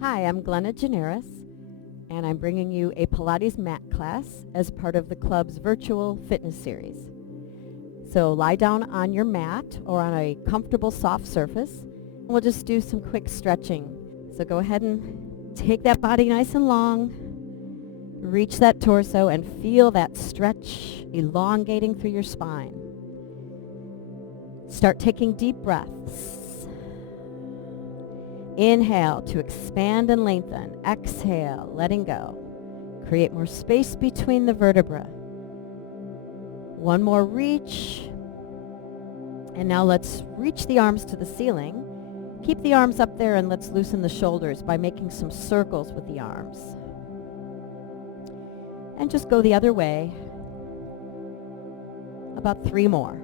Hi, I'm Glenna Gineris, and I'm bringing you a Pilates mat class as part of the club's virtual fitness series. So lie down on your mat or on a comfortable soft surface, and we'll just do some quick stretching. So go ahead and take that body nice and long, reach that torso, and feel that stretch elongating through your spine. Start taking deep breaths. Inhale to expand and lengthen. Exhale, letting go. Create more space between the vertebrae. One more reach. And now let's reach the arms to the ceiling. Keep the arms up there and let's loosen the shoulders by making some circles with the arms. And just go the other way. About 3 more.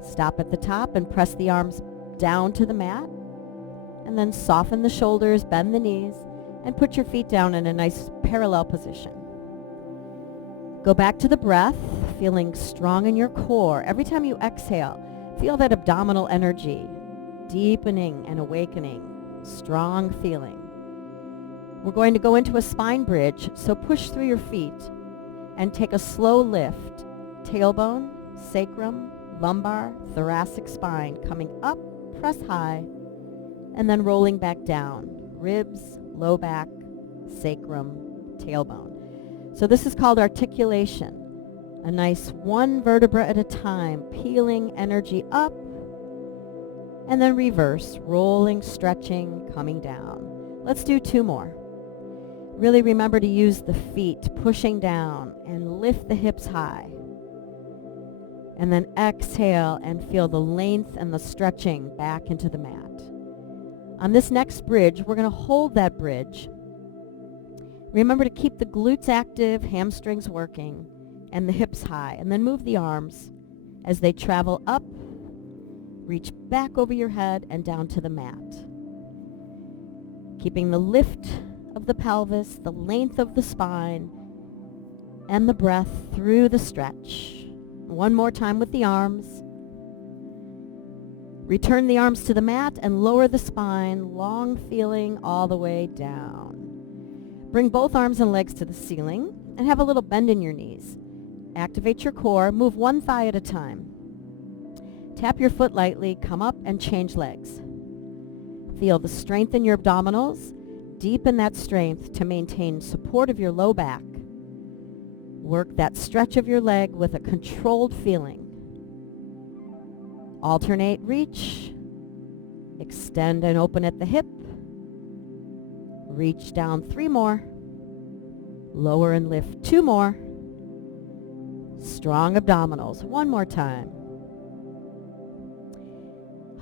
Stop at the top and press the arms down to the mat, and then soften the shoulders, bend the knees, and put your feet down in a nice parallel position. Go back to the breath, feeling strong in your core. Every time you exhale, feel that abdominal energy, deepening and awakening, strong feeling. We're going to go into a spine bridge, so push through your feet and take a slow lift. Tailbone, sacrum, lumbar, thoracic spine coming up, press high, and then rolling back down. Ribs, low back, sacrum, tailbone. So this is called articulation. A nice one vertebra at a time, peeling energy up, and then reverse, rolling, stretching, coming down. Let's do 2 more. Really remember to use the feet, pushing down, and lift the hips high. And then exhale and feel the length and the stretching back into the mat. On this next bridge, we're going to hold that bridge. Remember to keep the glutes active, hamstrings working, and the hips high. And then move the arms as they travel up, reach back over your head and down to the mat. Keeping the lift of the pelvis, the length of the spine, and the breath through the stretch. One more time with the arms. Return the arms to the mat and lower the spine, long feeling all the way down. Bring both arms and legs to the ceiling and have a little bend in your knees. Activate your core. Move one thigh at a time. Tap your foot lightly. Come up and change legs. Feel the strength in your abdominals. Deepen that strength to maintain support of your low back. Work that stretch of your leg with a controlled feeling. Alternate reach. Extend and open at the hip. Reach down 3 more. Lower and lift 2 more. Strong abdominals. 1 more time.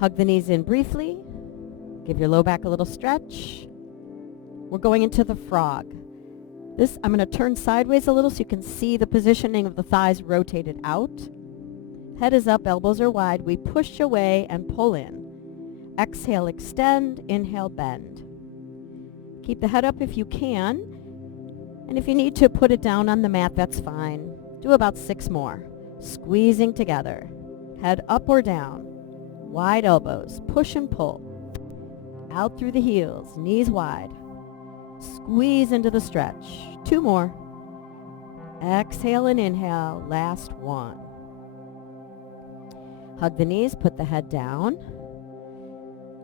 Hug the knees in briefly. Give your low back a little stretch. We're going into the frog. This, I'm going to turn sideways a little so you can see the positioning of the thighs rotated out. Head is up, elbows are wide. We push away and pull in. Exhale, extend. Inhale, bend. Keep the head up if you can. And if you need to put it down on the mat, that's fine. Do about 6 more. Squeezing together. Head up or down. Wide elbows. Push and pull. Out through the heels. Knees wide. Squeeze into the stretch. 2 more. Exhale and inhale. Last 1. Hug the knees. Put the head down.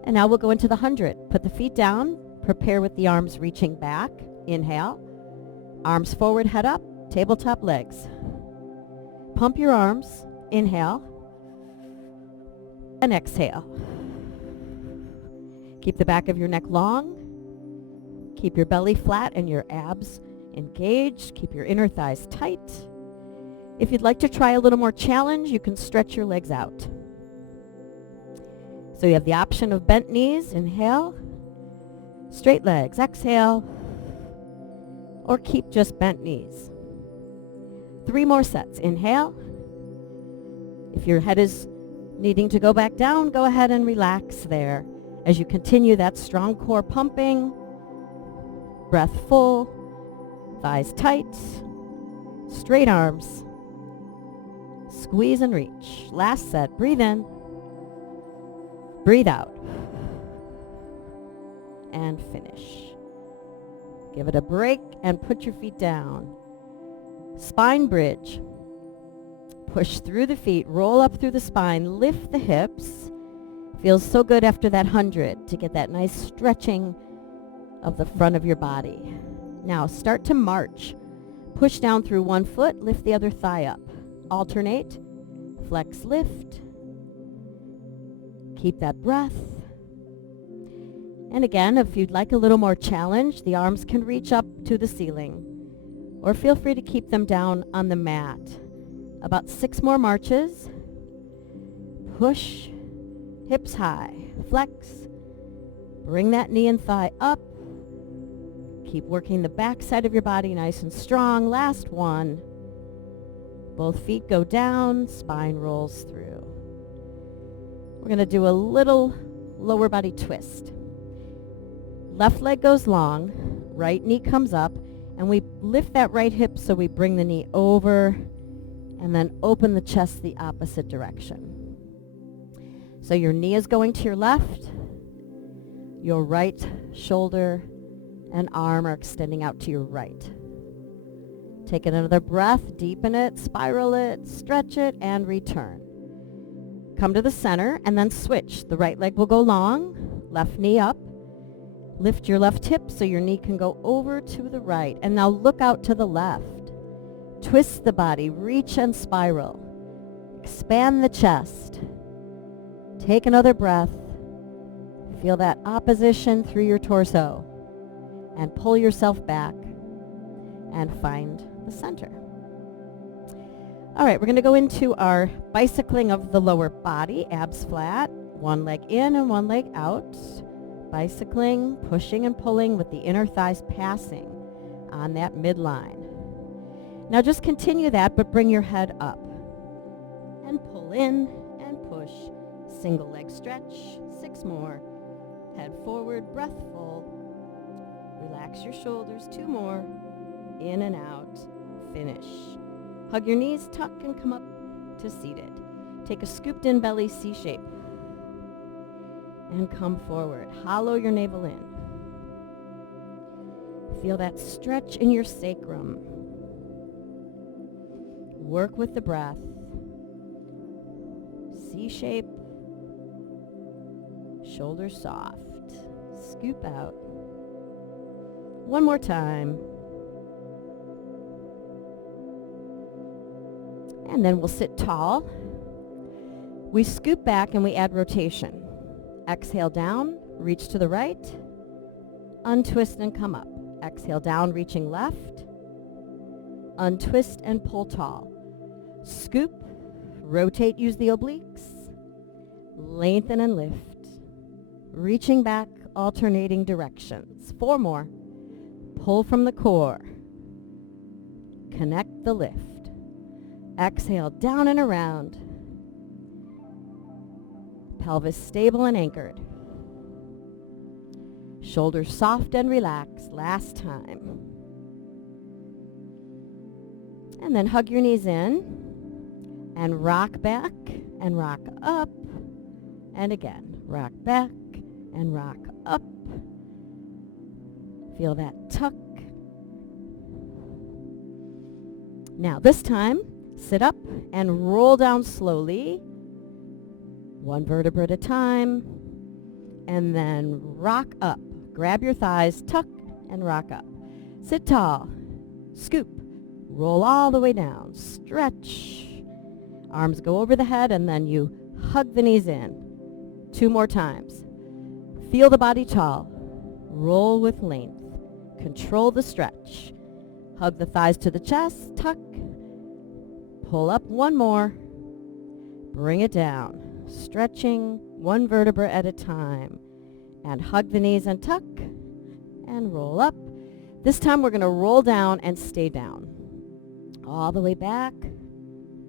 And now we'll go into the 100. Put the feet down. Prepare with the arms reaching back. Inhale. Arms forward, head up. Tabletop legs. Pump your arms. Inhale. And exhale. Keep the back of your neck long. Keep your belly flat and your abs engaged. Keep your inner thighs tight. If you'd like to try a little more challenge, you can stretch your legs out. So you have the option of bent knees, inhale. Straight legs, exhale. Or keep just bent knees. 3 more sets, inhale. If your head is needing to go back down, go ahead and relax there as you continue that strong core pumping. Breath full, thighs tight, straight arms, squeeze and reach. Last set, breathe in, breathe out. and finish. Give it a break and put your feet down. Spine bridge. Push through the feet, roll up through the spine, lift the hips. Feels so good after that 100 to get that nice stretching of the front of your body. Now start to march. Push down through one foot, lift the other thigh up. Alternate, flex, lift. Keep that breath. And again, if you'd like a little more challenge, the arms can reach up to the ceiling, or feel free to keep them down on the mat. About 6 more marches. Push, hips high, flex. Bring that knee and thigh up. Keep working the back side of your body nice and strong. Last one. Both feet go down, spine rolls through. We're going to do a little lower body twist. Left leg goes long, right knee comes up, and we lift that right hip so we bring the knee over and then open the chest the opposite direction. So your knee is going to your left, your right shoulder and arm are extending out to your right. Take another breath, deepen it, spiral it, stretch it, and return. Come to the center and then switch. The right leg will go long, left knee up. Lift your left hip so your knee can go over to the right. And now look out to the left. Twist the body, reach and spiral. Expand the chest. Take another breath. Feel that opposition through your torso. And pull yourself back and find the center. All right, we're going to go into our bicycling of the lower body, abs flat, one leg in and one leg out. Bicycling, pushing and pulling with the inner thighs passing on that midline. Now just continue that, but bring your head up. And pull in and push. Single leg stretch. 6 more. Head forward, breath full. Relax your shoulders. 2 more. In and out. Finish. Hug your knees, tuck, and come up to seated. Take a scooped in belly C shape. And come forward. Hollow your navel in. Feel that stretch in your sacrum. Work with the breath. C shape. Shoulders soft. Scoop out. One more time. And then we'll sit tall. We scoop back and we add rotation. Exhale down, reach to the right, untwist and come up. Exhale down, reaching left, untwist and pull tall. Scoop, rotate, use the obliques, lengthen and lift. Reaching back, alternating directions. 4 more. Pull from the core. Connect the lift. Exhale down and around. Pelvis stable and anchored. Shoulders soft and relaxed. Last time. And then hug your knees in and rock back and rock up. And again, rock back and rock up. Feel that tuck. Now this time, sit up and roll down slowly. 1 vertebra at a time. And then rock up. Grab your thighs, tuck, and rock up. Sit tall. Scoop. Roll all the way down. Stretch. Arms go over the head, and then you hug the knees in. 2 more times. Feel the body tall. Roll with length. Control the stretch. Hug the thighs to the chest. Tuck. Pull up 1 more. Bring it down. Stretching 1 vertebra at a time. And hug the knees and tuck. And roll up. This time we're going to roll down and stay down. All the way back.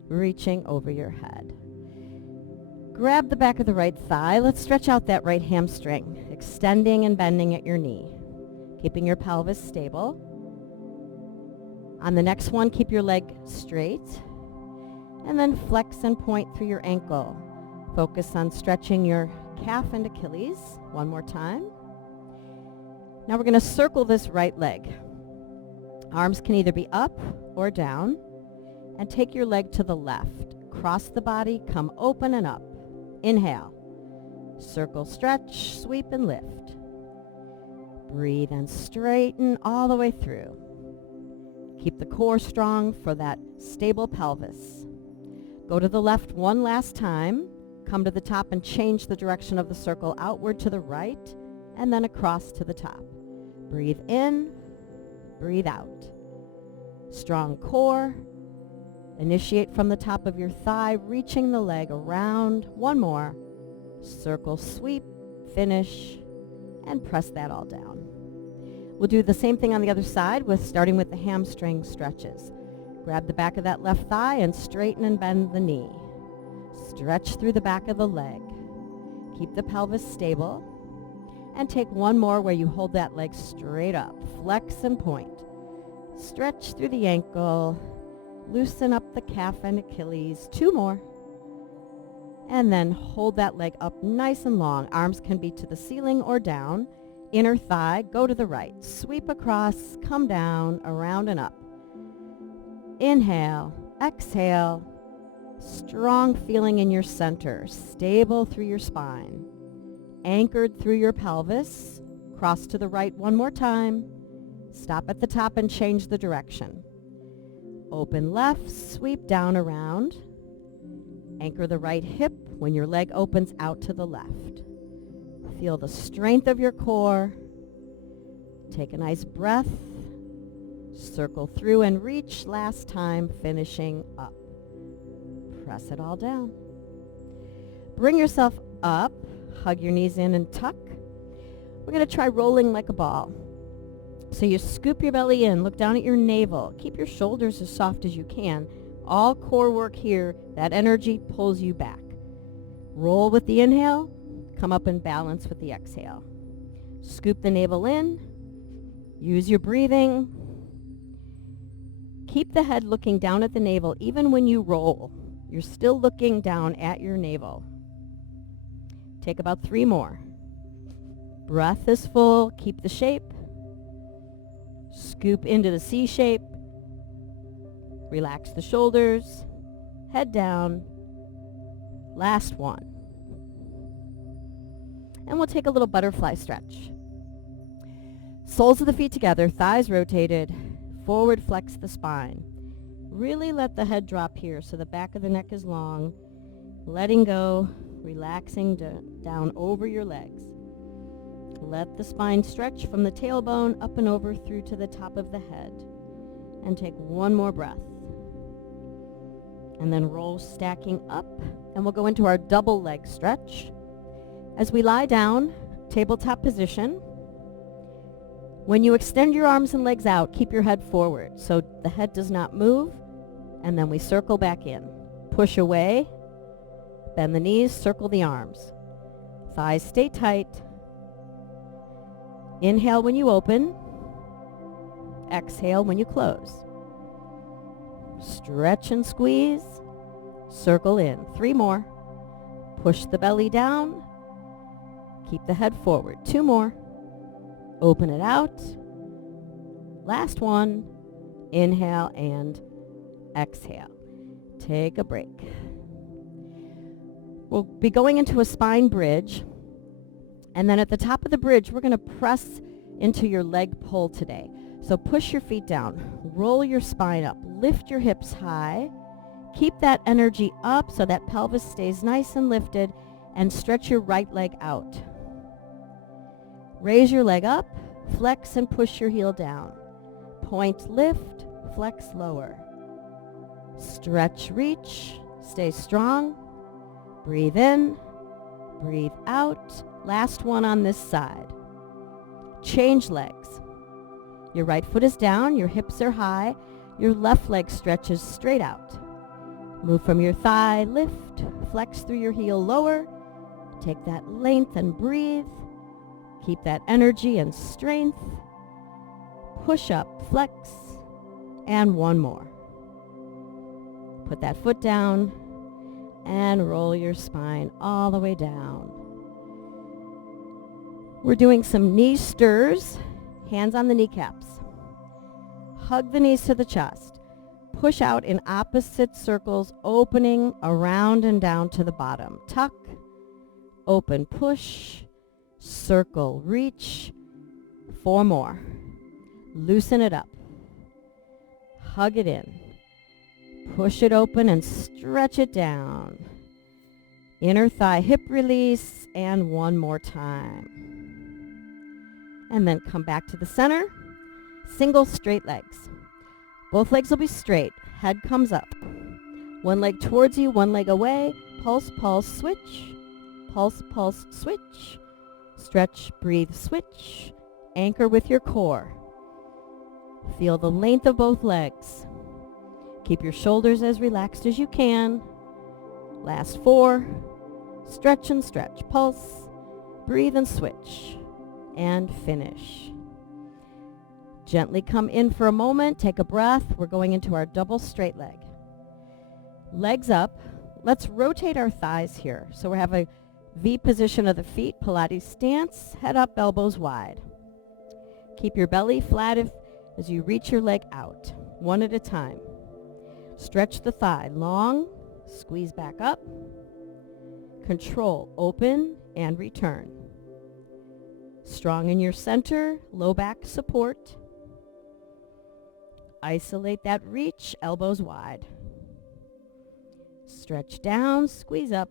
Reaching over your head. Grab the back of the right thigh. Let's stretch out that right hamstring. Extending and bending at your knee. Keeping your pelvis stable. On the next one, keep your leg straight. And then flex and point through your ankle. Focus on stretching your calf and Achilles. 1 more time. Now we're going to circle this right leg. Arms can either be up or down. And take your leg to the left. Cross the body, come open and up. Inhale. Circle, stretch, sweep, and lift. Breathe and straighten all the way through. Keep the core strong for that stable pelvis. Go to the left one last time. Come to the top and change the direction of the circle outward to the right and then across to the top. Breathe in, breathe out. Strong core. Initiate from the top of your thigh, reaching the leg around. One more. Circle, sweep, finish, and press that all down. We'll do the same thing on the other side starting with the hamstring stretches. Grab the back of that left thigh and straighten and bend the knee. Stretch through the back of the leg. Keep the pelvis stable. And take one more where you hold that leg straight up. Flex and point. Stretch through the ankle. Loosen up the calf and Achilles. Two more. And then hold that leg up nice and long. Arms can be to the ceiling or down. Inner thigh, go to the right. Sweep across, come down, around and up. Inhale, exhale. Strong feeling in your center. Stable through your spine. Anchored through your pelvis. Cross to the right one more time. Stop at the top and change the direction. Open left, sweep down around. Anchor the right hip when your leg opens out to the left. Feel the strength of your core. Take a nice breath. Circle through and reach last time, finishing up. Press it all down. Bring yourself up. Hug your knees in and tuck. We're going to try rolling like a ball. So you scoop your belly in, look down at your navel. Keep your shoulders as soft as you can. All core work here. That energy pulls you back. Roll with the inhale. Come up and balance with the exhale. Scoop the navel in. Use your breathing. Keep the head looking down at the navel even when you roll. You're still looking down at your navel. Take about 3 more. Breath is full. Keep the shape. Scoop into the C shape. Relax the shoulders. Head down. Last one. And we'll take a little butterfly stretch. Soles of the feet together, thighs rotated. Forward flex the spine. Really let the head drop here so the back of the neck is long. Letting go, relaxing down over your legs. Let the spine stretch from the tailbone up and over through to the top of the head. And take one more breath. And then roll stacking up. And we'll go into our double leg stretch. As we lie down, tabletop position. When you extend your arms and legs out, keep your head forward so the head does not move. And then we circle back in. Push away. Bend the knees, circle the arms. Thighs stay tight. Inhale when you open. Exhale when you close. Stretch and squeeze. Circle in. 3 more. Push the belly down. Keep the head forward. 2 more. Open it out. Last one. Inhale and exhale. Take a break. We'll be going into a spine bridge. And then at the top of the bridge, we're going to press into your leg pull today. So push your feet down. Roll your spine up. Lift your hips high. Keep that energy up so that pelvis stays nice and lifted. And stretch your right leg out. Raise your leg up. Flex and push your heel down. Point, lift, flex, lower. Stretch, reach. Stay strong. Breathe in. Breathe out. Last one on this side. Change legs. Your right foot is down. Your hips are high. Your left leg stretches straight out. Move from your thigh. Lift. Flex through your heel. Lower. Take that length and breathe. Keep that energy and strength. Push up. Flex. And one more. Put that foot down. And roll your spine all the way down. We're doing some knee stirs Hands on the kneecaps. Hug the knees to the chest. Push out in opposite circles, opening around and down to the bottom. Tuck, open, push, circle, reach. 4 more. Loosen it up. Hug it in. Push it open and stretch it down. Inner thigh hip release, and 1 more time. And then come back to the center. Single straight legs. Both legs will be straight. Head comes up. 1 leg towards you, 1 leg away. Pulse, pulse, switch. Pulse, pulse, switch. Stretch, breathe, switch. Anchor with your core. Feel the length of both legs. Keep your shoulders as relaxed as you can. Last 4. Stretch and stretch. Pulse, breathe and switch. And finish. Gently come in for a moment. Take a breath. We're going into our double straight leg. Legs up. Let's rotate our thighs here. So we have a V position of the feet, Pilates stance, head up, elbows wide. Keep your belly flat as you reach your leg out, 1 at a time. Stretch the thigh long, squeeze back up. Control, open, and return. Strong in your center, low back support. Isolate that reach, elbows wide. Stretch down, squeeze up.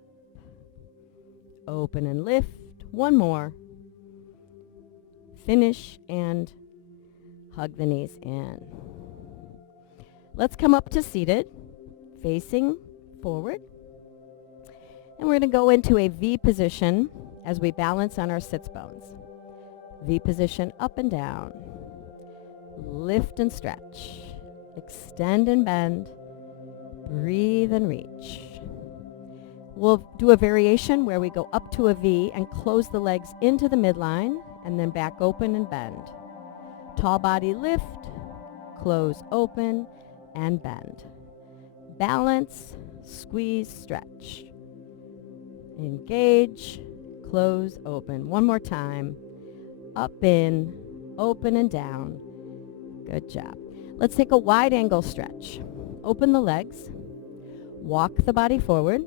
Open and lift. 1 more. Finish and hug the knees in. Let's come up to seated, facing forward. And we're going to go into a V position as we balance on our sits bones. V position, up and down. Lift and stretch. Extend and bend. Breathe and reach. We'll do a variation where we go up to a V and close the legs into the midline and then back open and bend. Tall body lift, close, open, and bend. Balance, squeeze, stretch. Engage, close, open. 1 more time. Up, in, open, and down. Good job. Let's take a wide angle stretch. Open the legs. Walk the body forward.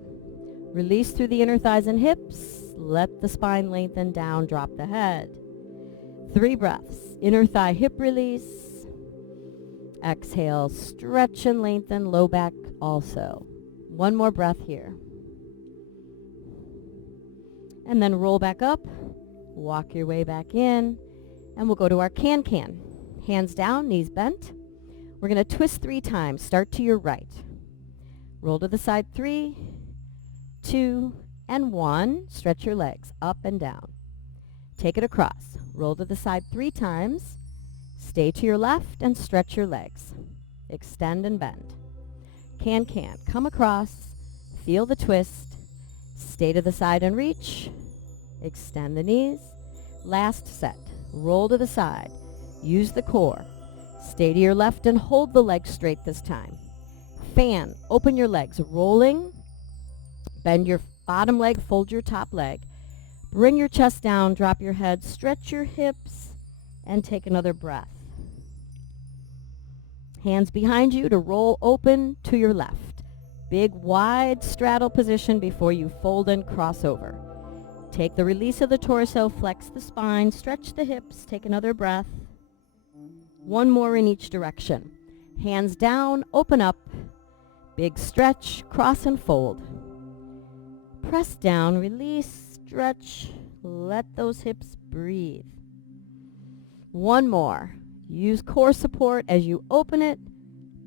Release through the inner thighs and hips. Let the spine lengthen down. Drop the head. 3 breaths. Inner thigh hip release. Exhale. Stretch and lengthen. Low back also. 1 more breath here. And then roll back up. Walk your way back in. And we'll go to our can-can. Hands down, knees bent. We're going to twist 3 times. Start to your right. Roll to the side 3, 2, and 1. Stretch your legs up and down. Take it across. Roll to the side 3 times. Stay to your left and stretch your legs. Extend and bend. Can-can. Come across. Feel the twist. Stay to the side and reach. Extend the knees. Last set. Roll to the side. Use the core. Stay to your left and hold the leg straight this time. Fan. Open your legs. Rolling. Bend your bottom leg. Fold your top leg. Bring your chest down. Drop your head. Stretch your hips. And take another breath. Hands behind you to roll open to your left. Big wide straddle position before you fold and cross over. Take the release of the torso. Flex the spine. Stretch the hips. Take another breath. 1 more in each direction. Hands down, open up. Big stretch, cross and fold. Press down, release, stretch. Let those hips breathe. 1 more. Use core support as you open it.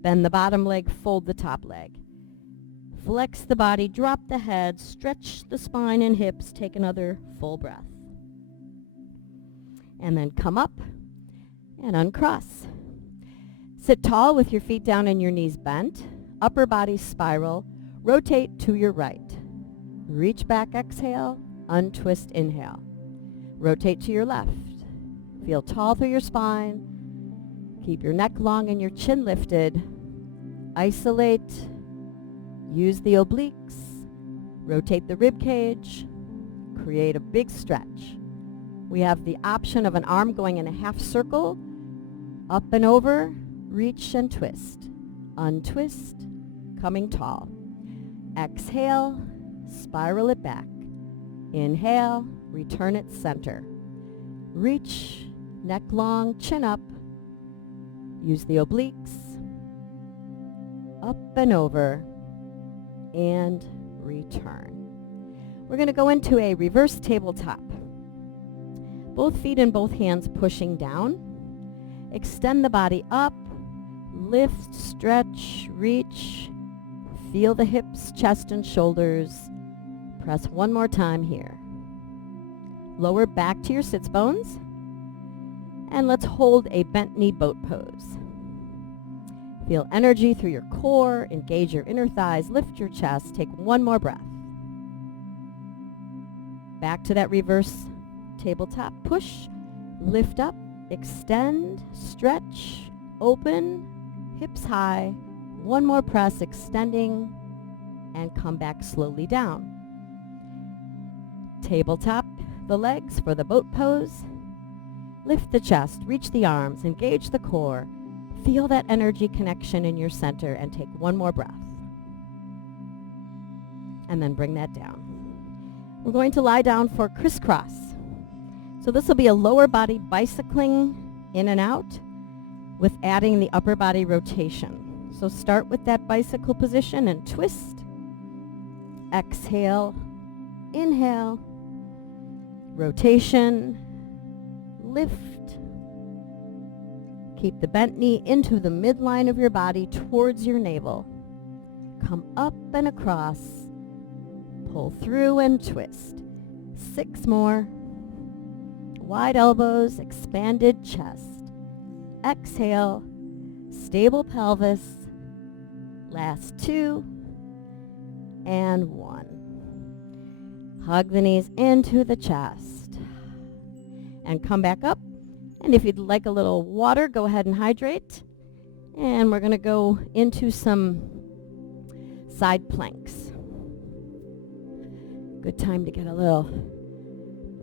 Bend the bottom leg, fold the top leg. Flex the body, drop the head, stretch the spine and hips. Take another full breath. And then come up and uncross. Sit tall with your feet down and your knees bent. Upper body spiral. Rotate to your right. Reach back, exhale. Untwist, inhale. Rotate to your left. Feel tall through your spine. Keep your neck long and your chin lifted. Isolate. Use the obliques. Rotate the rib cage. Create a big stretch. We have the option of an arm going in a half circle, up and over, reach and twist. Untwist, coming tall. Exhale, spiral it back. Inhale, return it center. Reach, neck long, chin up. Use the obliques. Up and over, and return. We're going to go into a reverse tabletop. Both feet and both hands pushing down. Extend the body up. Lift, stretch, reach. Feel the hips, chest, and shoulders. Press one more time here. Lower back to your sits bones. And let's hold a bent knee boat pose. Feel energy through your core. Engage your inner thighs. Lift your chest. Take one more breath. Back to that reverse tabletop. Push, lift up, extend, stretch, open, hips high. One more press, extending, and come back slowly down. Tabletop the legs for the boat pose. Lift the chest, reach the arms, engage the core. Feel that energy connection in your center and take one more breath. And then bring that down. We're going to lie down for crisscross. So this will be a lower body bicycling in and out with adding the upper body rotation. So start with that bicycle position and twist. Exhale, inhale, rotation, lift. Keep the bent knee into the midline of your body towards your navel. Come up and across. Pull through and twist. 6 more. Wide elbows, expanded chest. Exhale, stable pelvis. Last 2 and 1. Hug the knees into the chest. And come back up. And if you'd like a little water, go ahead and hydrate. And we're going to go into some side planks. Good time to get a little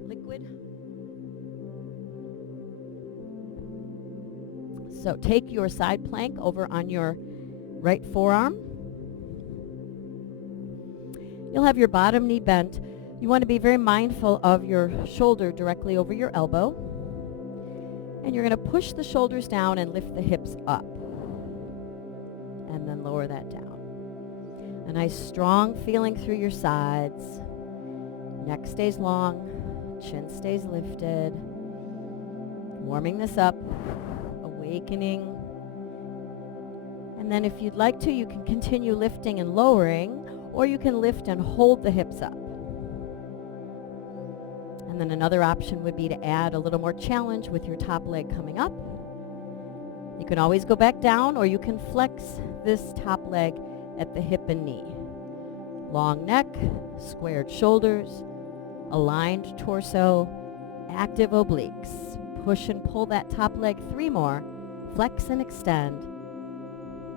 liquid. So take your side plank over on your right forearm. You'll have your bottom knee bent. You want to be very mindful of your shoulder directly over your elbow. And you're going to push the shoulders down and lift the hips up. And then lower that down. A nice strong feeling through your sides. Neck stays long. Chin stays lifted. Warming this up. Awakening. And then if you'd like to, you can continue lifting and lowering, or you can lift and hold the hips up. And then another option would be to add a little more challenge with your top leg coming up. You can always go back down, or you can flex this top leg at the hip and knee. Long neck, squared shoulders, aligned torso, active obliques. Push and pull that top leg 3 more. Flex and extend.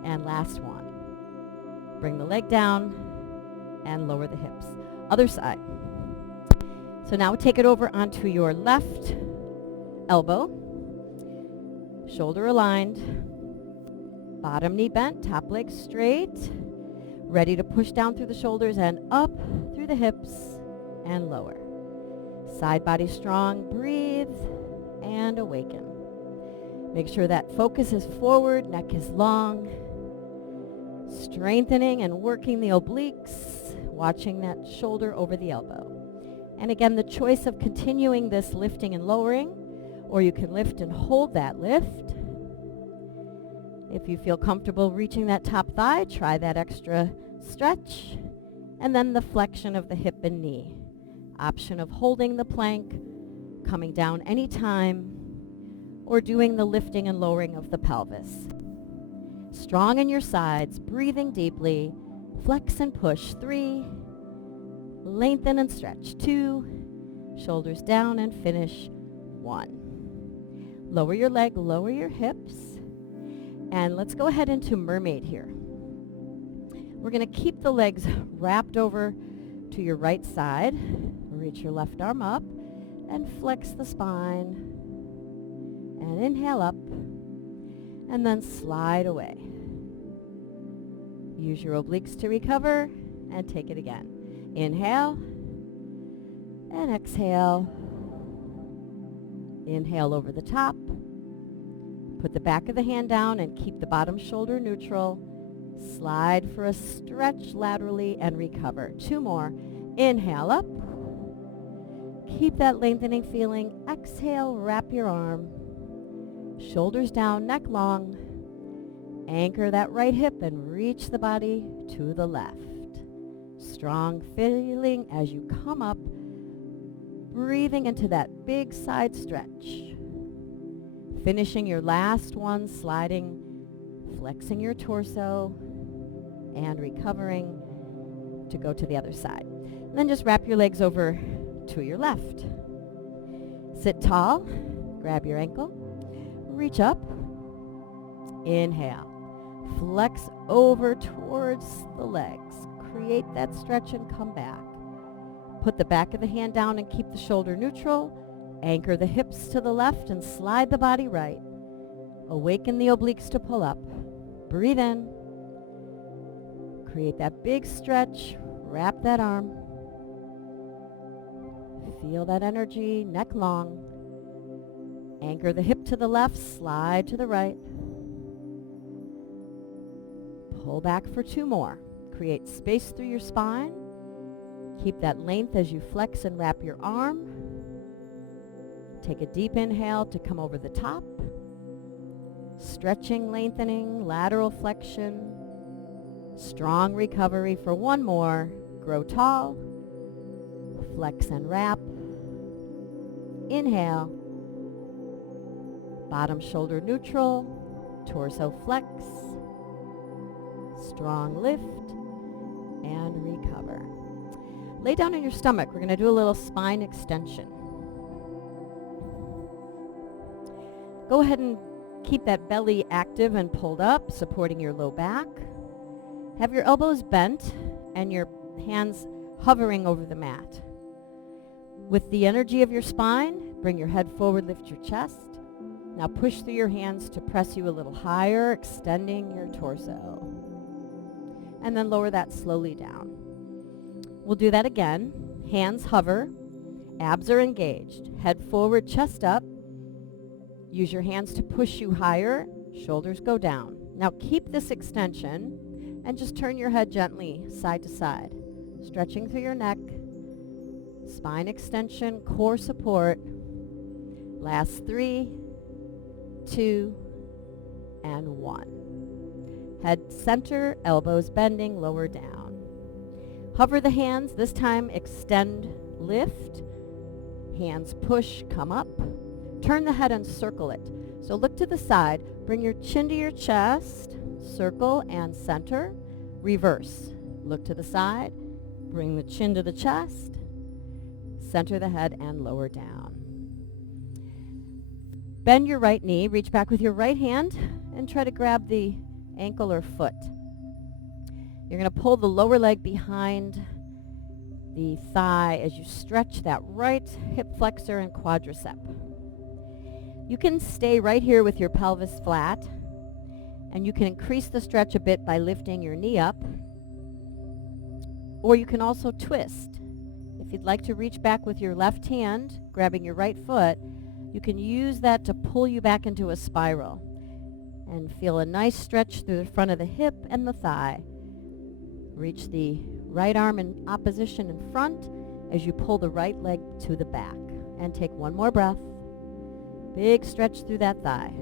And last one. Bring the leg down and lower the hips. Other side. So now take it over onto your left elbow. Shoulder aligned. Bottom knee bent, top leg straight. Ready to push down through the shoulders and up through the hips and lower. Side body strong. Breathe and awaken. Make sure that focus is forward, neck is long. Strengthening and working the obliques, watching that shoulder over the elbow. And again, the choice of continuing this lifting and lowering, or you can lift and hold that lift. If you feel comfortable reaching that top thigh, try that extra stretch. And then the flexion of the hip and knee. Option of holding the plank, coming down anytime, or doing the lifting and lowering of the pelvis. Strong in your sides, breathing deeply. Flex and push. 3. Lengthen and stretch. 2. Shoulders down and finish. 1. Lower your leg, lower your hips. And let's go ahead into mermaid here. We're going to keep the legs wrapped over to your right side. Reach your left arm up. and flex the spine. And inhale up, and then slide away. Use your obliques to recover, and take it again. Inhale, and exhale. Inhale over the top. Put the back of the hand down and keep the bottom shoulder neutral. Slide for a stretch laterally and recover. 2 more. Inhale up. Keep that lengthening feeling. Exhale, wrap your arm. Shoulders down, neck long. Anchor that right hip and reach the body to the left. Strong feeling as you come up, breathing into that big side stretch. Finishing your last one, sliding, flexing your torso, and recovering to go to the other side. And then just wrap your legs over to your left. Sit tall, grab your ankle, reach up, inhale, flex over towards the legs, create that stretch and come back. Put the back of the hand down and keep the shoulder neutral, anchor the hips to the left and slide the body right. Awaken the obliques to pull up. Breathe in, create that big stretch, wrap that arm. Feel that energy, neck long. Anchor the hip to the left, slide to the right. Pull back for 2 more. Create space through your spine. Keep that length as you flex and wrap your arm. Take a deep inhale to come over the top. Stretching, lengthening, lateral flexion. Strong recovery for 1 more. Grow tall. Flex and wrap. Inhale. Bottom shoulder neutral. Torso flex. Strong lift. And recover. Lay down on your stomach. We're going to do a little spine extension. Go ahead and keep that belly active and pulled up, supporting your low back. Have your elbows bent and your hands hovering over the mat. With the energy of your spine, bring your head forward, lift your chest. Now push through your hands to press you a little higher, extending your torso. And then lower that slowly down. We'll do that again. Hands hover, abs are engaged. Head forward, chest up. Use your hands to push you higher, shoulders go down. Now keep this extension and just turn your head gently side to side, stretching through your neck, spine extension, core support. Last 3, 2, and 1. Head center, elbows bending, lower down. Hover the hands, this time extend, lift. Hands push, come up. Turn the head and circle it. So look to the side, bring your chin to your chest, circle and center, reverse. Look to the side, bring the chin to the chest, center the head and lower down. Bend your right knee, reach back with your right hand and try to grab the ankle or foot. You're going to pull the lower leg behind the thigh as you stretch that right hip flexor and quadricep. You can stay right here with your pelvis flat, and you can increase the stretch a bit by lifting your knee up, or you can also twist. If you'd like to reach back with your left hand, grabbing your right foot, you can use that to pull you back into a spiral and feel a nice stretch through the front of the hip and the thigh. Reach the right arm in opposition in front as you pull the right leg to the back. And take 1 more breath. Big stretch through that thigh.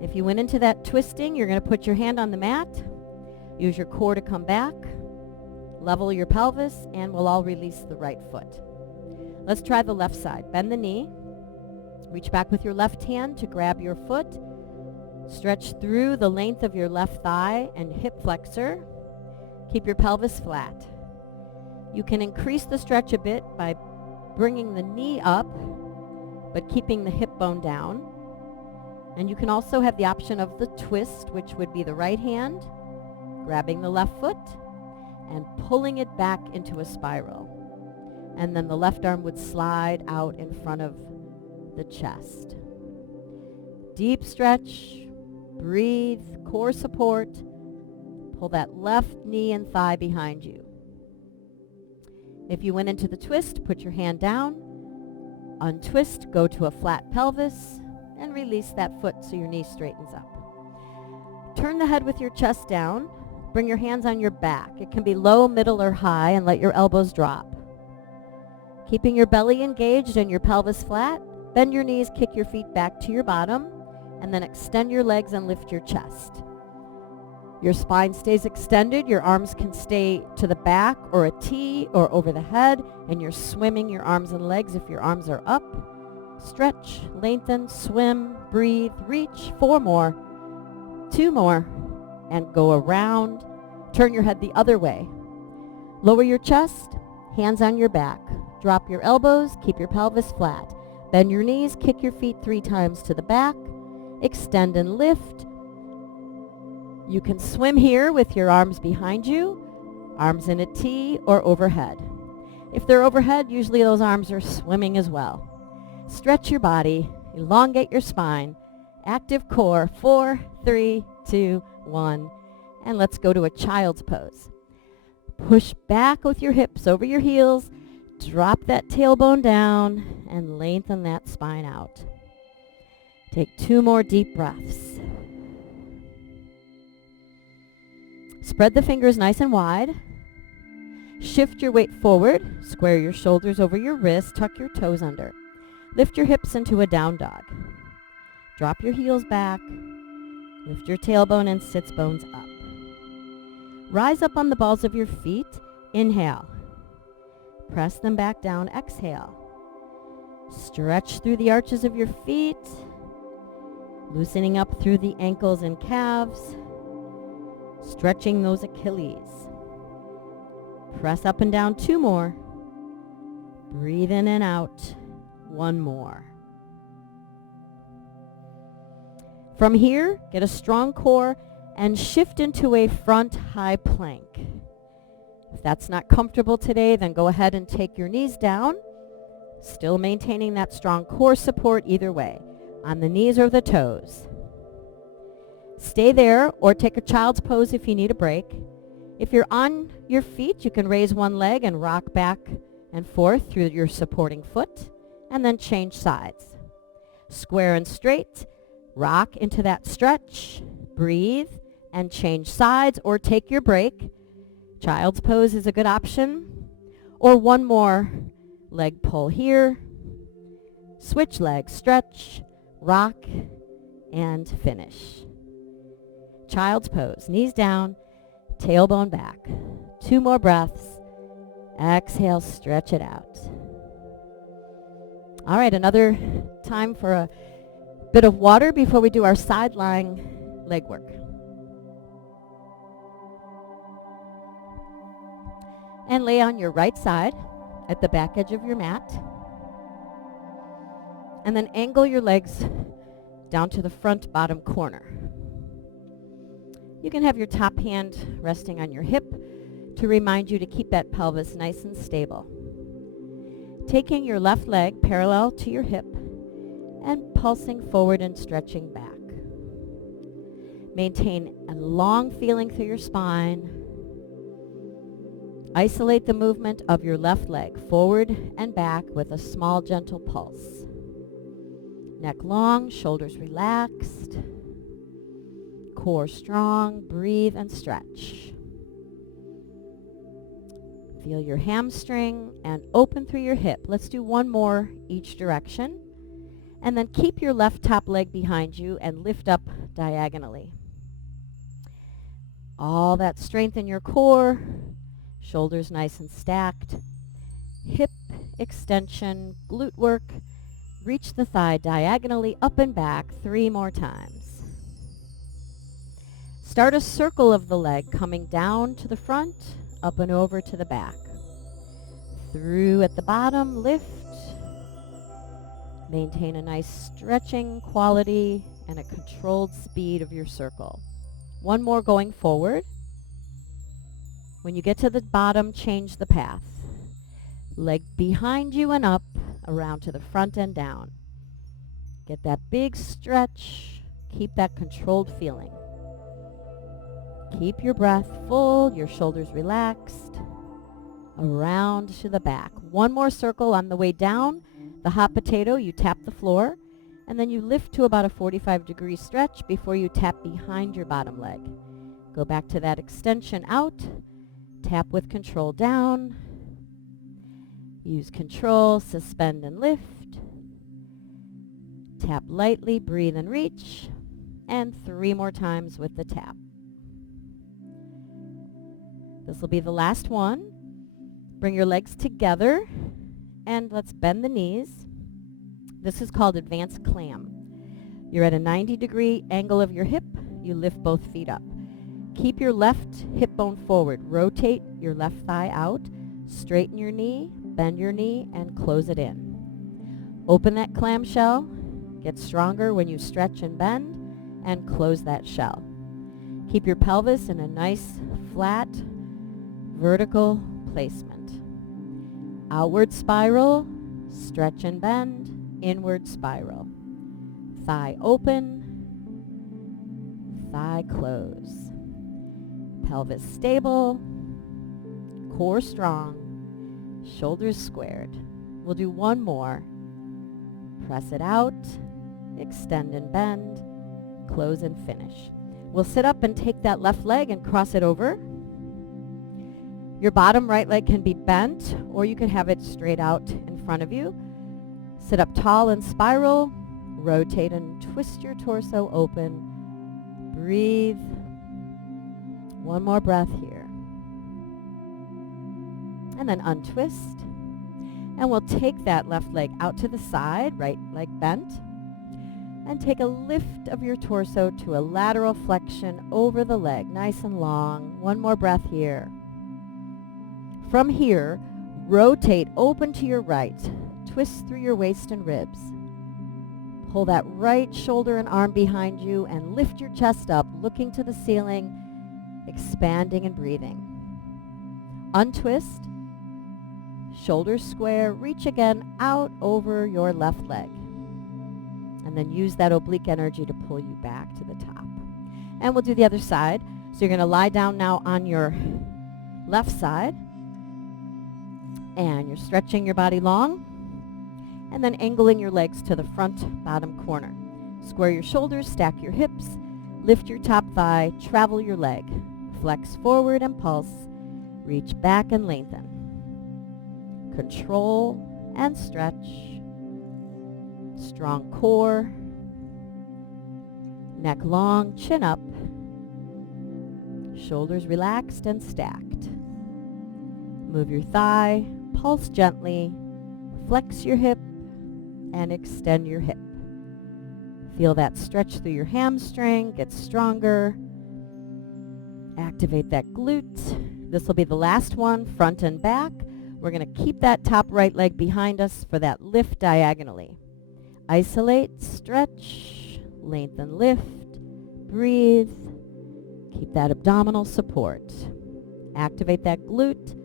If you went into that twisting, you're going to put your hand on the mat. Use your core to come back. Level your pelvis, and we'll all release the right foot. Let's try the left side. Bend the knee. Reach back with your left hand to grab your foot. Stretch through the length of your left thigh and hip flexor. Keep your pelvis flat. You can increase the stretch a bit by bringing the knee up, but keeping the hip bone down. And you can also have the option of the twist, which would be the right hand, grabbing the left foot, and pulling it back into a spiral. and then the left arm would slide out in front of the chest. Deep stretch, breathe, core support. Pull that left knee and thigh behind you. If you went into the twist, put your hand down, untwist, go to a flat pelvis, and release that foot so your knee straightens up. Turn the head with your chest down. Bring your hands on your back. It can be low, middle, or high, and let your elbows drop. Keeping your belly engaged and your pelvis flat, bend your knees, kick your feet back to your bottom, and then extend your legs and lift your chest. Your spine stays extended. Your arms can stay to the back or a T or over the head, and you're swimming your arms and legs if your arms are up. Stretch, lengthen, swim, breathe, reach. 4 more, 2 more, and go around. Turn your head the other way. Lower your chest, hands on your back. Drop your elbows, keep your pelvis flat. Bend your knees, kick your feet 3 times to the back. Extend and lift. You can swim here with your arms behind you, arms in a T or overhead. If they're overhead, usually those arms are swimming as well. Stretch your body, elongate your spine, active core. 4, 3, 2, 1. And let's go to a child's pose. Push back with your hips over your heels, drop that tailbone down, and lengthen that spine out. Take 2 more deep breaths. Spread the fingers nice and wide. Shift your weight forward. Square your shoulders over your wrists. Tuck your toes under. Lift your hips into a down dog. Drop your heels back. Lift your tailbone and sits bones up. Rise up on the balls of your feet. Inhale. Press them back down. Exhale. Stretch through the arches of your feet. Loosening up through the ankles and calves. Stretching those Achilles. Press up and down. 2 more. Breathe in and out. 1 more. From here, get a strong core and shift into a front high plank. If that's not comfortable today, then go ahead and take your knees down, still maintaining that strong core support either way, on the knees or the toes. Stay there or take a child's pose if you need a break. If you're on your feet, you can raise one leg and rock back and forth through your supporting foot, and then change sides. Square and straight, rock into that stretch, breathe, and change sides or take your break. Child's pose is a good option. Or one more leg pull here. Switch legs, stretch, rock, and finish. Child's pose, knees down, tailbone back. 2 more breaths. Exhale, stretch it out. All right, another time for a bit of water before we do our side lying leg work. And lay on your right side at the back edge of your mat. And then angle your legs down to the front bottom corner. You can have your top hand resting on your hip to remind you to keep that pelvis nice and stable. Taking your left leg parallel to your hip and pulsing forward and stretching back. Maintain a long feeling through your spine. Isolate the movement of your left leg forward and back with a small gentle pulse. Neck long, shoulders relaxed. Core strong, breathe and stretch. Feel your hamstring and open through your hip. Let's do 1 more each direction. And then keep your left top leg behind you and lift up diagonally. All that strength in your core, shoulders nice and stacked. Hip extension, glute work. Reach the thigh diagonally up and back 3 more times. Start a circle of the leg coming down to the front, up and over to the back. Through at the bottom, lift. Maintain a nice stretching quality and a controlled speed of your circle. 1 more going forward. When you get to the bottom, change the path. Leg behind you and up, around to the front and down. Get that big stretch. Keep that controlled feeling. Keep your breath full, your shoulders relaxed. Around to the back. One more circle on the way down. The hot potato, you tap the floor, and then you lift to about a 45-degree stretch before you tap behind your bottom leg. Go back to that extension out. Tap with control down. Use control, suspend and lift. Tap lightly, breathe and reach. And 3 more times with the tap. This will be the last one. Bring your legs together and let's bend the knees. This is called advanced clam. You're at a 90-degree angle of your hip. You lift both feet up. Keep your left hip bone forward. Rotate your left thigh out. Straighten your knee, bend your knee, and close it in. Open that clamshell. Get stronger when you stretch and bend, and close that shell. Keep your pelvis in a nice, flat, vertical placement. Outward spiral, stretch and bend, inward spiral. Thigh open, thigh close. Pelvis stable, core strong, shoulders squared. We'll do one more. Press it out, extend and bend, close and finish. We'll sit up and take that left leg and cross it over. Your bottom right leg can be bent, or you can have it straight out in front of you. Sit up tall and spiral. Rotate and twist your torso open. Breathe. One more breath here. And then untwist. And we'll take that left leg out to the side, right leg bent. And take a lift of your torso to a lateral flexion over the leg, nice and long. One more breath here. From here, rotate open to your right. Twist through your waist and ribs. Pull that right shoulder and arm behind you and lift your chest up, looking to the ceiling, expanding and breathing. Untwist. Shoulders square. Reach again out over your left leg. And then use that oblique energy to pull you back to the top. And we'll do the other side. So you're going to lie down now on your left side. And you're stretching your body long. And then angling your legs to the front bottom corner. Square your shoulders, stack your hips, lift your top thigh, travel your leg. Flex forward and pulse. Reach back and lengthen. Control and stretch. Strong core. Neck long, chin up. Shoulders relaxed and stacked. Move your thigh, pulse gently, flex your hip, and extend your hip. Feel that stretch through your hamstring, get stronger. Activate that glute. This will be the last one, front and back. We're going to keep that top right leg behind us for that lift diagonally. Isolate, stretch, lengthen, lift, breathe. Keep that abdominal support. Activate that glute.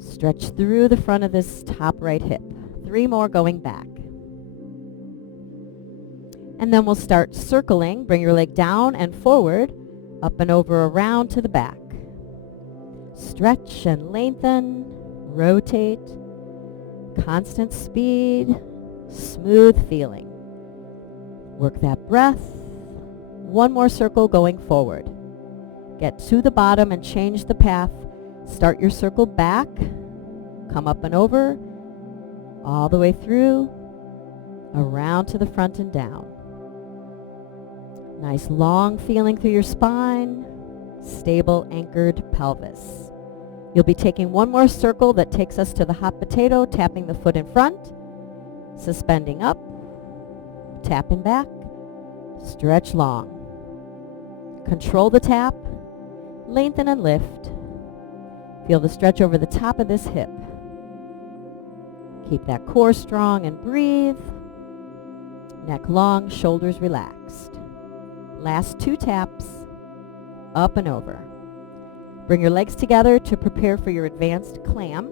Stretch through the front of this top right hip. 3 more going back. And then we'll start circling. Bring your leg down and forward, up and over, around to the back. Stretch and lengthen, rotate, constant speed, smooth feeling. Work that breath. One more circle going forward. Get to the bottom and change the path. Start your circle back, come up and over, all the way through, around to the front and down. Nice long feeling through your spine, stable anchored pelvis. You'll be taking one more circle that takes us to the hot potato, tapping the foot in front, suspending up, tapping back, stretch long. Control the tap, lengthen and lift. Feel the stretch over the top of this hip. Keep that core strong and breathe. Neck long, shoulders relaxed. Last 2 taps, up and over. Bring your legs together to prepare for your advanced clam.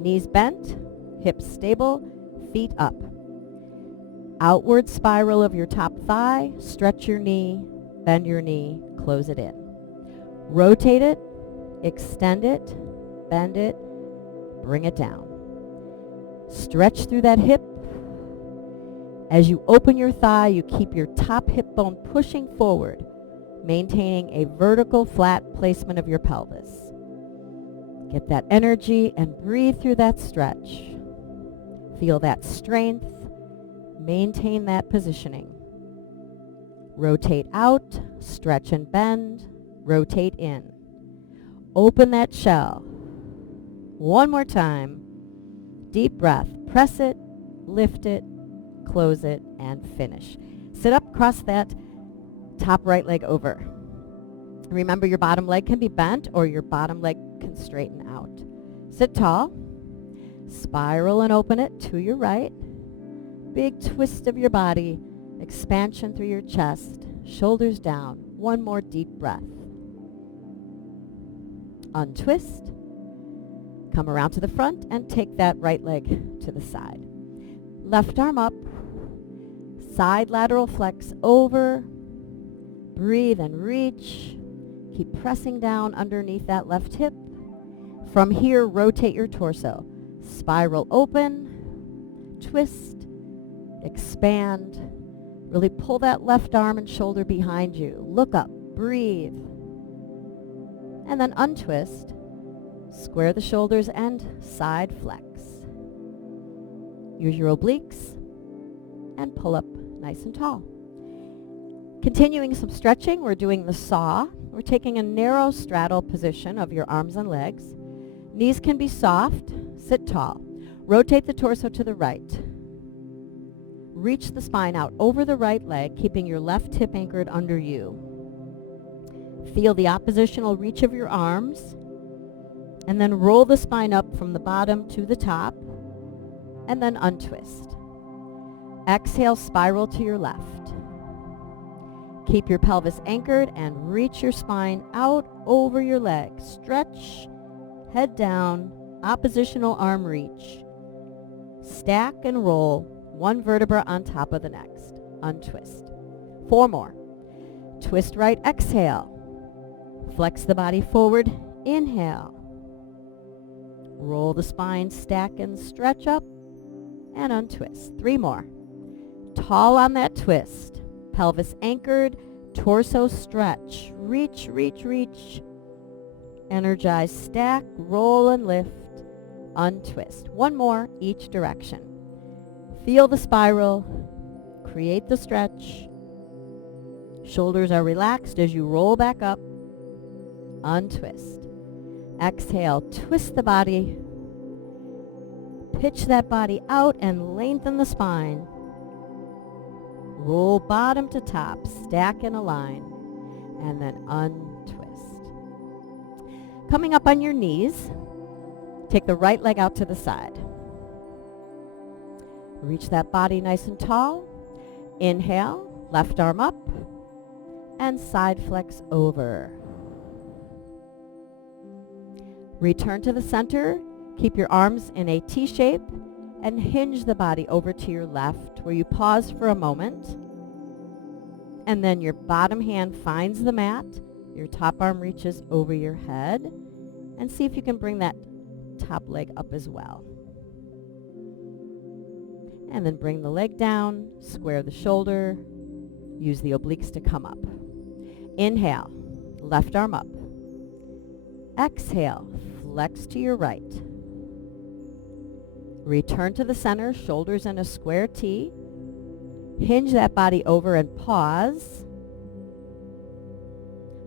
Knees bent, hips stable, feet up. Outward spiral of your top thigh, stretch your knee, bend your knee, close it in. Rotate it, extend it, bend it, bring it down. Stretch through that hip. As you open your thigh, you keep your top hip bone pushing forward, maintaining a vertical flat placement of your pelvis. Get that energy and breathe through that stretch. Feel that strength. Maintain that positioning. Rotate out, stretch and bend, rotate in. Open that shell. One more time. Deep breath. Press it, lift it, close it, and finish. Sit up, cross that top right leg over. Remember, your bottom leg can be bent or your bottom leg can straighten out. Sit tall. Spiral and open it to your right. Big twist of your body. Expansion through your chest. Shoulders down. One more deep breath. Untwist. Come around to the front and take that right leg to the side. Left arm up. Side lateral flex over. Breathe and reach. Keep pressing down underneath that left hip. From here, rotate your torso. Spiral open. Twist. Expand. Really pull that left arm and shoulder behind you. Look up. Breathe. And then untwist. Square the shoulders and side flex. Use your obliques and pull up nice and tall. Continuing some stretching, we're doing the saw. We're taking a narrow straddle position of your arms and legs. Knees can be soft. Sit tall. Rotate the torso to the right. Reach the spine out over the right leg, keeping your left hip anchored under you. Feel the oppositional reach of your arms, and then roll the spine up from the bottom to the top, and then untwist. Exhale, spiral to your left. Keep your pelvis anchored and reach your spine out over your leg. Stretch, head down, oppositional arm reach. Stack and roll, one vertebra on top of the next. Untwist. 4 more. Twist right, exhale. Flex the body forward, inhale. Roll the spine, stack and stretch up, and untwist. 3 more. Tall on that twist. Pelvis anchored, torso stretch. Reach, reach, reach. Energize, stack, roll and lift. Untwist. 1 more, each direction. Feel the spiral. Create the stretch. Shoulders are relaxed as you roll back up. Untwist. Exhale, twist the body. Pitch that body out and lengthen the spine. Roll bottom to top, stack and align, and then untwist. Coming up on your knees, take the right leg out to the side. Reach that body nice and tall. Inhale, left arm up, and side flex over. Return to the center. Keep your arms in a T shape and hinge the body over to your left where you pause for a moment. And then your bottom hand finds the mat. Your top arm reaches over your head. And see if you can bring that top leg up as well. And then bring the leg down, square the shoulder, use the obliques to come up. Inhale, left arm up. Exhale, flex to your right. Return to the center, shoulders in a square T. Hinge that body over and pause.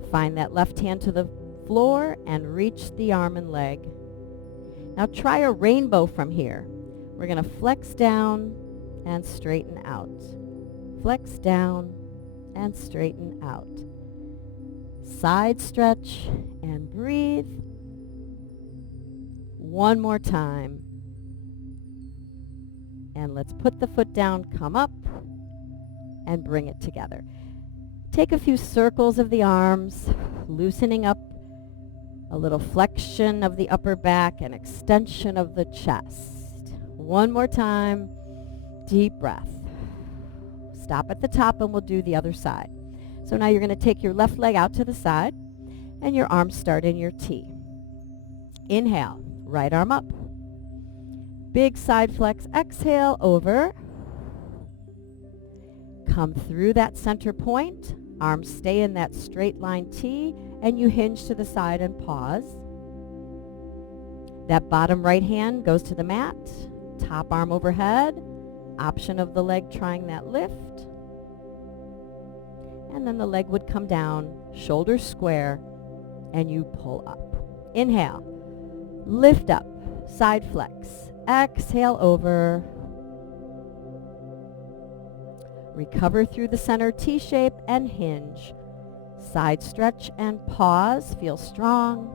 Find that left hand to the floor and reach the arm and leg. Now try a rainbow from here. We're going to flex down and straighten out. Flex down and straighten out. Side stretch and breathe. 1 more time. And let's put the foot down, come up, and bring it together. Take a few circles of the arms, loosening up A little flexion of the upper back and extension of the chest. One more time. Deep breath. Stop at the top and we'll do the other side. So now you're going to take your left leg out to the side and your arms start in your T. Inhale, right arm up. Big side flex. Exhale, over. Come through that center point. Arms stay in that straight line T, and you hinge to the side and pause. That bottom right hand goes to the mat. Top arm overhead. Option of the leg trying that lift. And then the leg would come down, shoulders square, and you pull up. Inhale. Lift up. Side flex. Exhale, over. Recover through the center T shape and hinge. Side stretch and pause. Feel strong.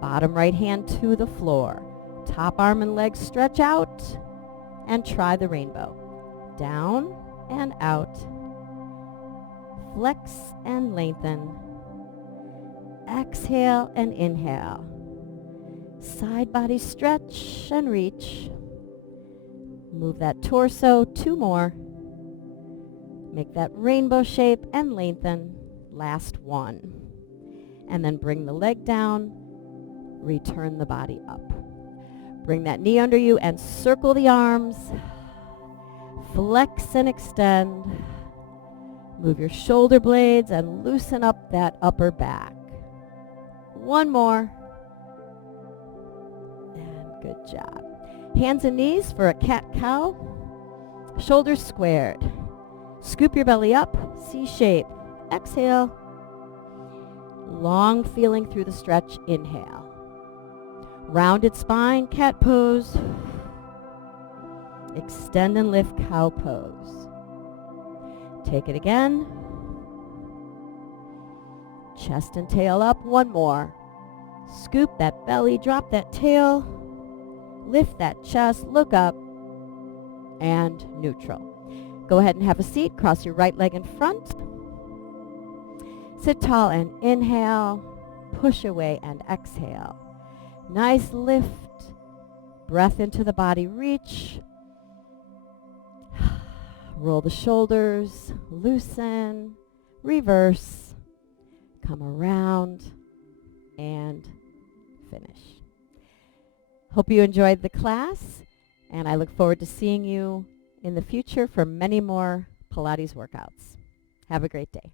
Bottom right hand to the floor. Top arm and leg stretch out and try the rainbow. Down and out. Flex and lengthen. Exhale and inhale. Side body stretch and reach. Move that torso, 2 more. Make that rainbow shape and lengthen. Last 1. And then bring the leg down. Return the body up. Bring that knee under you and circle the arms. Flex and extend. Move your shoulder blades and loosen up that upper back. 1 more. And good job. Hands and knees for a cat-cow. Shoulders squared. Scoop your belly up, C shape. Exhale. Long feeling through the stretch. Inhale. Rounded spine, cat pose. Extend and lift, cow pose. Take it again. Chest and tail up. 1 more. Scoop that belly, drop that tail. Lift that chest, look up, and neutral. Go ahead and have a seat. Cross your right leg in front. Sit tall and inhale. Push away and exhale. Nice lift. Breath into the body. Reach. Roll the shoulders. Loosen. Reverse. Come around and finish. Hope you enjoyed the class, and I look forward to seeing you in the future for many more Pilates workouts. Have a great day.